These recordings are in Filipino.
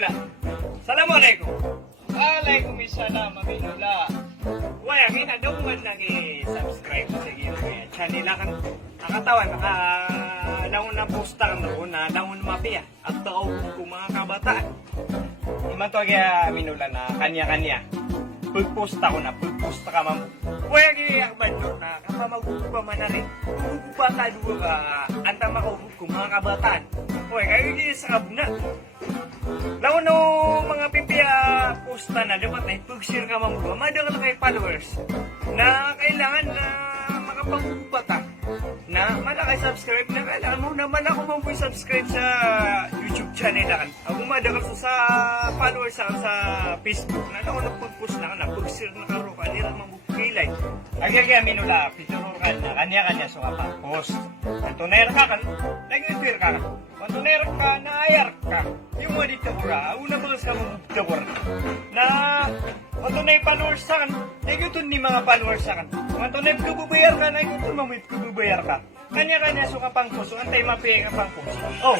Aminula. Assalamualaikum. Waalaikumsalam, Aminula. Wala, kita daw man nag-subscribe sa channel kan. Nakatawan, naun na posta kan doon na naun mapiya. At tao kung mga kabataan. Iman to kaya Aminula na kanya-kanya. Pagposta ko na, pagposta ka mamu. Wala kaya bandor na kapamagugpa man na rin. Gugugpa ka doon ka, anta makahugug kung mga kabataan. Wala kayo kaya sa kabuna. Lawan no mga pipiya posta na dapat na pag-share ka mamuha, madala ka kay followers na kailangan na makapagpata na malaki subscribe na kailangan mo naman ako mag-subscribe sa YouTube channel na kan. Ako madala sa followers sa Facebook na lawan no pag-post na ka na pag-share na karo ka nila mamukilay. Agya Minula, pituro ka na kanya-kanya so ka post. Ito na ka kan, nag-share ka kan. Kung meron ka, naayar ka, yung mga dito bura, una balas ka mga bura. Na, kung na followers sa kan, nagutun ni mga followers sa kan. Kung na kububayar ka, nagutun mamit kububayar ka. Kanya-kanya so kapang puso, antay mapiya kapang puso. Oh,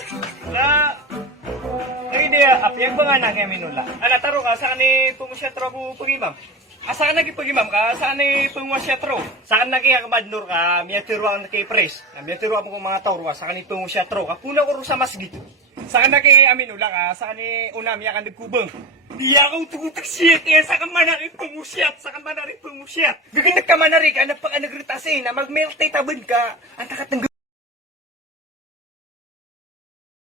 na, idea, apiyag ba nga na kaya Minula? Taro ka, saan ni pumusya trapo pag-imam? Saan nagipag-imam ka? Saan ni pumusya tro? Saan nagkakabadnor ka? Miyatiruan na kay pres. Miyatiruan mo kong mga taurwa, saan ni pumusya tro? Kapuna ko rin sa masgit. Saan nagkakaminula ka? Saan ni unamiya ka nagkubang? Diya ko tugutak siya, kaya saan ka manarin pumusyat? Saan ka manarin pumusyat? Gaganag ka manarin ka, napaka-nagritasin na mag-meltate tabad ka, ang takatang